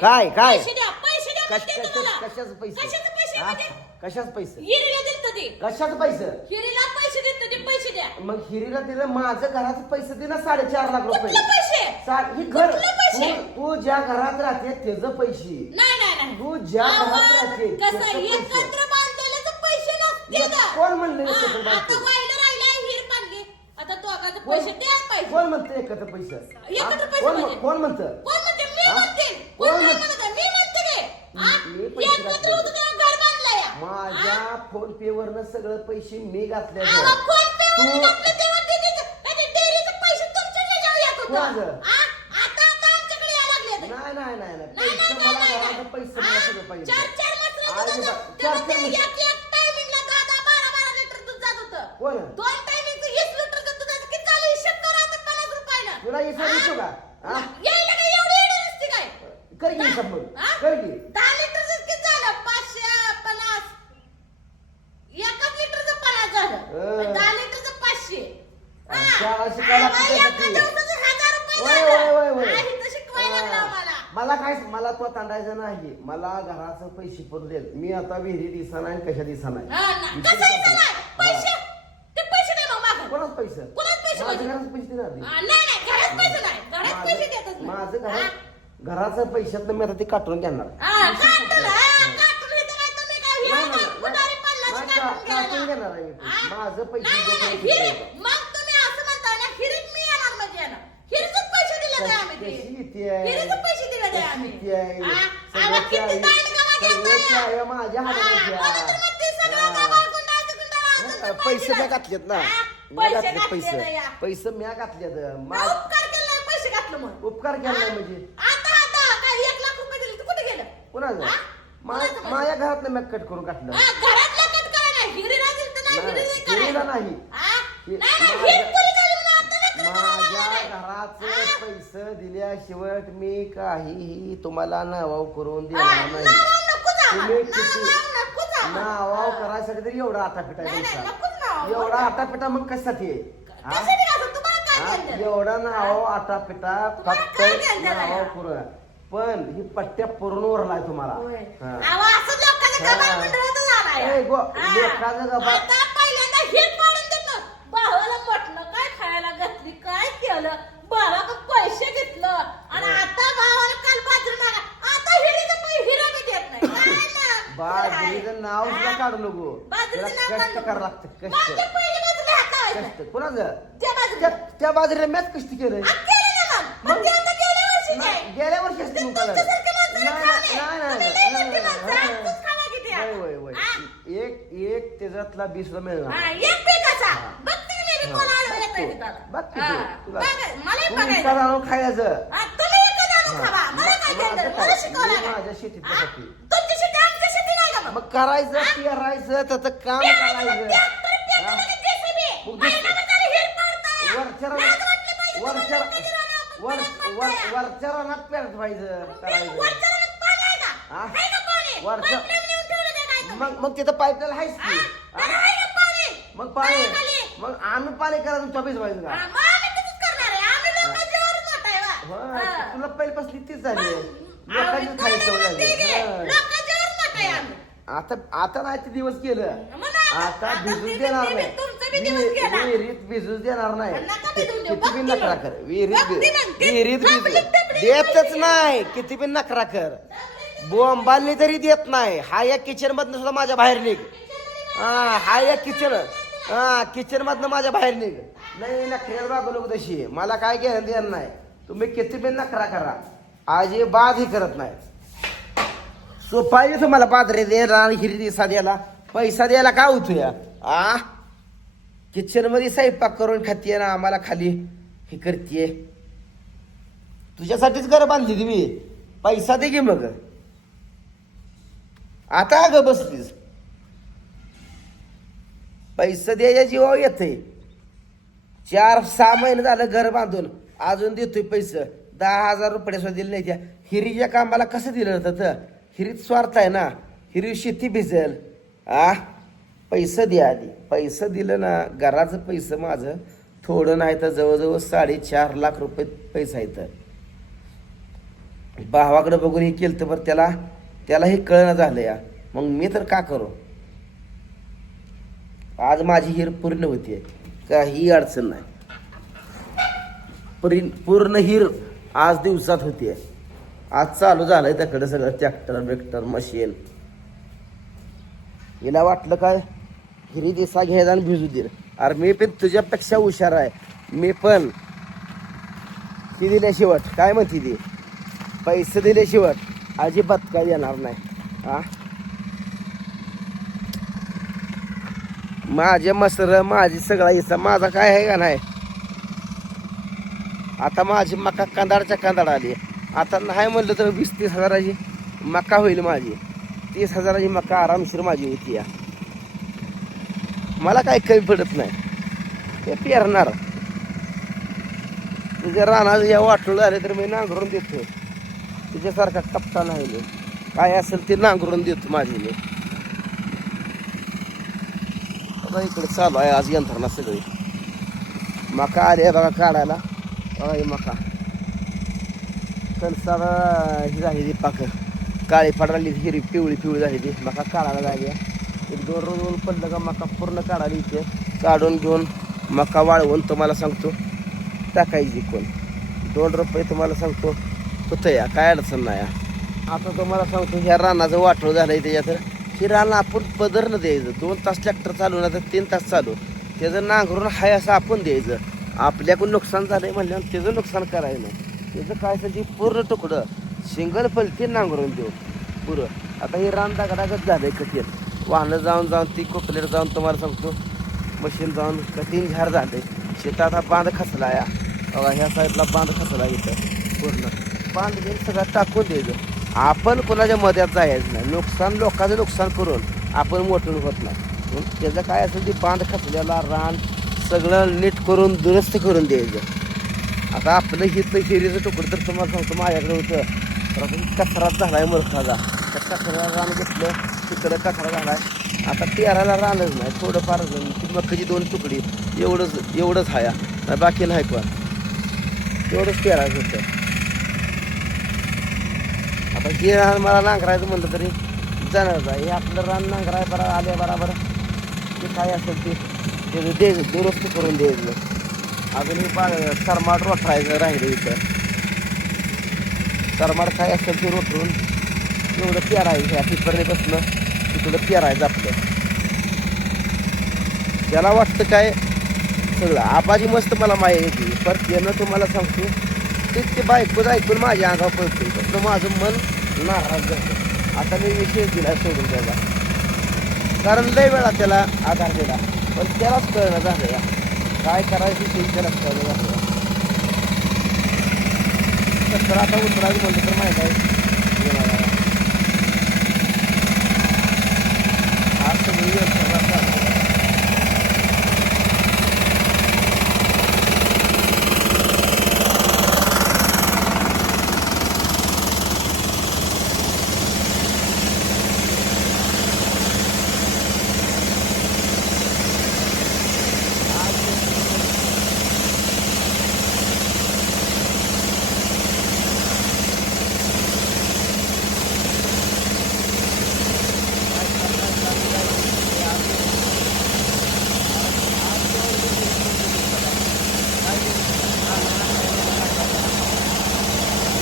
काय काय पैसे द्या पैसे द्या कश- म्हणते कश- तुम्हाला. कशाचं पैसे कशाचे पैसे हा? म्हणजे कशाचं पैसे हिरीला दिलत ते कशाचं पैसे हिरीला पैसे दिलत ते पैसे द्या मग हिरीला दिलं माझं घराचं पैसे दे ना साडेचार लाख रुपये कुठले पैसे सा- ही घर कुठले पैसे? तू- तू ज्या घरात राहते त्याचं पैसे नाही नाही नाही तू ज्या घरात आवाज राहते कसं त्याचं पैसे. एकत्र बांधलेले पैसे नसते एक- का? कोण म्हणलं हा, एकत्र बांधते? आता वाहिलं राहिलं हिर बांधली आता दोघांचे कोण पैसे द्यायला पाहिजे कोण म्हणतं एकत्र पैसे एकत्र? पैसे कोण म्हणजे? कोण म्हणतं कोण म्हणते मी हा? म्हणते नाही हा? पैसे माझ्या फोन पे वरनं सगळं पैसे मी घातले अहो, फोन पे वर तू- टाकले तेव्हा ते त्याचे- त्याचे डेअरीचे पैसे तुमच्या ह्याच्यावर येत होतं. कोणाचं? हा? आता आता आमच्याकडे यायला लागले ते. नाही नाही नाही नाही नाही, पैसे नाही, मला नाही, घराचं नाही. पैसे हा? मला सगळं पाहिजे चार चार मसरं आज दूध बा- होतं. चार तेव्हा चार ते मसरं. एक एक टायमिंगला दहा दहा बारा बारा लिटर दूध जात होतं. कोण? दोन टायमिंगचं वीस लिटरचं दुधाचं किती झालं? हिशोब करा आता पन्नास रुपयानं. तुला हिशोब हा? येतो का? हा? यायला काय एवढी एवढी नसते काय? कर की हिशोब मग हा? कर की दहा लिटरचं किती झालं? पाचशे पन्नास. एकाच लिटरचं पन्नास झालं. अं. दहा लिटरचं पाचशे. आणि हा. शाळा शिकायला रुपये वय हा. मला. काय मला तो तांडायचं नाही. मला घराचं पैसे पण दे मी आता विहिरी दिसा नाही कशा दिसा नाही. कोणाच पैसे? कोणाच पैसे पाहिजे? देणार नाही. घरात पैसे देतच माझं? घरात घराचं पैशातलं मी आता ते काटून घेणार. काटून, नाही, नाही, नाही, का-. घेणार? आहे मी. माझं पैसे. मग तुम्ही असं म्हणताय ना, हिरीत मी येणार म्हणजे येणार. हिरीतच पैसे दिले नाही आम्ही ते. कशी येते आहे? पैसे दिले नाही कशी आम्ही. येते आहे? हा? सगळं आम्हाला किती चाळी- दांडगावा घेताय? सगळं चाळ्या माझ्या हा, हातामध्ये मला तर आहे. म्हणते सगळं हा. गावाला गुंडाळं, गुंडाळं, हा, असं पैसे. म्या घातलेत ना हा? म्या पैसे घातले घातले पैसे नाही या. पैसे म्या घातलेत मा- उपकार केला पैसे घातलं मग उपकार केला हा? म्हणजे आता आता काय एक लाख रुपये दिले तू कुठे गेलं कोणाचं हा? मा- कोणाचं? माझ्या घरात म्या कट करून काढलं हा, घरातलं कट करा नाही हिरीला दिलं तर नाही नाही, हिरीला करायचं. हिरीला नाही. हा? हि- नाही नाही माझ्या- हिर पुरी झाली म्हणून आता नका करू माझ्या मला. घराचे? पैसे दिल्याशिवाय मी काहीही तुम्हाला नावाव करून देणार नाही. तुम्ही किती-. नावाव करायसाठी तरी एवढा आटापिटा नावावर. एवढा आटापिटा मग कशासाठी आहे? एवढा नाव आटापिटा फक्त काय द्यायचं आहे? नाव पुरं पण ही पट्ट्या पुरून उरलाय तुम्हाला. लोकांचं हा. कमाल मंडळाचं झालंय. ए, गो- हा. लोकांचं कमाल- आता पहिल्यांदा हे पाडून देतो. भावाला म्हटलं काय खायला घातली काय केलं भावाकडे पैसे घेतलं आणि होय. आता भावाला काल बाजरी मागा आता हिरीचं पै हिरा बी देत नाही काय ना? बाजरीचं नाव सुद्धा? काढू नको बाजरीचं त्याला नाव कष्ट काढू करावं. लागतं कष्ट. कष्ट कोणाचं त्या. त्या- त्या बाजरीला मॅच कष्ट केलंय केलं ना मग. मग मग? ते आता गेल्या वर्षी नाही, नाही. गेल्या वर्षी असते मुकाला. तुमच्यासारखे नाही. नाही, नाही, तुम्ही नाही, लई मोठी माणसं, नाही, आजच खावा किती वय, आता. वय, वय. हा? एक एक त्याच्यातला बी सुद्धा मिळणार हा, एक पिकाचा. बघते मी बी. कोण आडवं येतंय बघ तिथं. तू, बघ की हा. तू, तुला बघा, मलाही तू बघायचं. विकत आणून खायचं हा, तुम्ही विकत आणून. खावा. मला काय माझं द्यायचं? काय? मला शिकवावं मी लागेल. माझ्या शेतीत हा? बघते. तुमची शेती, आमची शेती नाही का मग? करायचं पेरायचं त्याचं काम करायचं हा? मग. वरच्या रानात पाहिजे वरच्या? वर परत वर म्हणताय. वरच्या रानात पेरत व्हायचं मग करायचं? हा? वरच्या-? मग मग तिथं पाईपलाईन आहेच? की हा? मग पाणी. मग आम्ही पाणी चॉबीस व्हायचं हा, का हा. तुला पहिल्यापासून तीच झाली लोकांची खायची सवय झाली? हा. आता आता नाही ते दिवस गेलं. मग आता- आता आता भिजूच ते- देणार ते- नाही. तुमचं बी दिवस गेला. वि- विहिरीत भिजूच देणार नाही. नका भिजून देऊ. किती बी बघते नकरा मग. कर. विहिरीत बघते भिज- मग. ते विहिरीत भिज देतच. नाही. किती बी नकरा कर. बोंबालनी तरी देत नाही. हा या किचन मधनं सुद्धा माझ्या बाहेर निघ. हा हा या किचन हा किचन मधनं माझ्या बाहेर निघ. नाही नखऱ्याला बाबू लोक तशी. मला काय घेणं देणं नाही. तुम्ही किती बी नखरा करा. आजी बाद ही करत नाही. सो पाहिजे तुम्हाला पात्रे द्यायला आणि हिरी दिसा द्यायला. पैसा द्यायला का होतो या आ? किचनमध्ये स्वयंपाक करून खाते ना आम्हाला खाली. हे करते तुझ्यासाठीच घर बांधली तुम्ही पैसा दे की मग. आता ग बसलीस. पैसा द्यायच्या जीवा येते चार सहा महिने झालं घर बांधून. अजून देतोय पैसे. दहा हजार रुपये सुद्धा दिले नाही त्या. हिरीच्या कामाला कसं दिलं होतं तर हिरीत स्वार्थ आहे ना हिरी शेती भिजेल. आ पैसे द्या आधी. पैसे दिलं ना घराचं पैसं माझं. थोडं नाही तर जवळजवळ साडेचार लाख रुपये पैसा आहेत. भावाकडं बघून हे केलं तर त्याला. त्याला हे कळणं झालं या. मग मी तर का करू? आज माझी हिर पूर्ण होतीये. काही अडचण नाही. पूर्ण हिर आज दिवसात होती आहे आज चालू झालंय त्याकडे सगळं ट्रॅक्टर बिक्टर मशीन हिला वाटलं काय हिरी दिसा घ्यायला आणि भिजू दे. अरे मी पण तुझ्यापेक्षा हुशार आहे. मी पण. ती दिल्या शेवट. काय म्हणते ती? पैसे दिले शेवट. अजिबात काय येणार नाही. हा? माझे मसर माझी सगळा हिस्सा माझा काय आहे का नाही? आता माझी मका कांदाडच्या कांदाड आली आता नाही म्हणलं तर वीस तीस हजाराची मका होईल माझी. तीस हजाराची मका आरामशीर माझी होती या. मला काही कमी पडत नाही. ते पेरणार. तुझ्या रानात या वाटोळ आले तर मी नांगरून देतो. तुझ्यासारखा टप्पा नाही काय असेल ते नांगरून देतो माझी मी. इकडे चालू आहे आज यंत्रणा सगळी. मका आली बघा काढायला. बघा मका. कणसाला ही झाली ती पाक काळी पडाली हिरवी पिवळी पिवळी झाली ती. मका काढायला लागली. एक दोन रोज ऊन पडलं का मका पूर्ण काढायला इथे काढून घेऊन मका वाळवून तुम्हाला सांगतो. टाकायची कोण? दोन रुपये तुम्हाला सांगतो. होतं या? काय अडचण नाही या. आता तुम्हाला सांगतो ह्या रानाचं वाटोळ आहे त्याच्यात. ही रान आपण पदरनं द्यायचं. दोन तास ट्रॅक्टर चालू ना तर तीन तास चालू. त्याचं नांगरून हाय असं आपण द्यायचं. आपल्याकडून नुकसान झालं आहे म्हणल्यावर त्याचं नुकसान करायचं नाही. त्याचं काय त्याची पूर्ण तुकडं. सिंगल फलती नांगरून देऊ. पुरं. आता हे रान दागडागट झालं आहे कठीण. वाहनं जाऊन जाऊन ती कोकलेट जाऊन तुम्हाला सांगतो. मशीन जाऊन कठीण झाड झाले शेतात हा बांध खचला या. बघा ह्या साईडला बांध खचला इथं. पूर्ण. बांध घेऊन सगळं टाकून द्यायचं आपण कोणाच्या मध्यात जायचं नाही. नुकसान लोकांचं नुकसान करून आपण मोठून होत नाही. म्हणून त्याचं काय असेल ते बांध खचलेला रान सगळं नीट करून दुरुस्त करून द्यायचं आता आपलं हिथं हिरीचं तुकडं तर तुम्हाला सांगतो माझ्याकडे होतं. तर आता कचराच आहे मूर्खाचा. त्या कचरा रान घेतलं तिकडं कचरा झाला आहे आता पेरायला रानच नाही थोडंफार ती मक्काची दोन तुकडी. एवढंच एवढंच हाया. नाही बाकी नाही पण. एवढंच पेरायचं होतं. आता हे रान मला नांगरायचं म्हणलं तरी जाणार आहे. हे आपलं रान नांगराय बरा आल्या बराबर. ते काय असेल ते दे दुरुस्त करून द्यायचं. अजून हे बा सरमाट रोठायचं राहिलं इथं. सरमाट काय असेल ते रोटरून एवढं पेरायचं ह्या पिपरणीपासनं तिकडं पेरायचं आपलं. त्याला वाटतं काय सगळं आबाजी मस्त मला माहिती होती पण त्यानं तुम्हाला सांगतो ते ते बायकोच ऐकून माझ्या अंगावर पडतो तसं माझं मन नाराज झालं. आता मी विषय दिला सोडून त्याला कारण लय वेळा त्याला आधार दिला. पण त्यालाच कळणं झालं या काय करायची टेन्शन असतं तर आता उतरायचं म्हणलं तर माहीत आहे. आज तर मी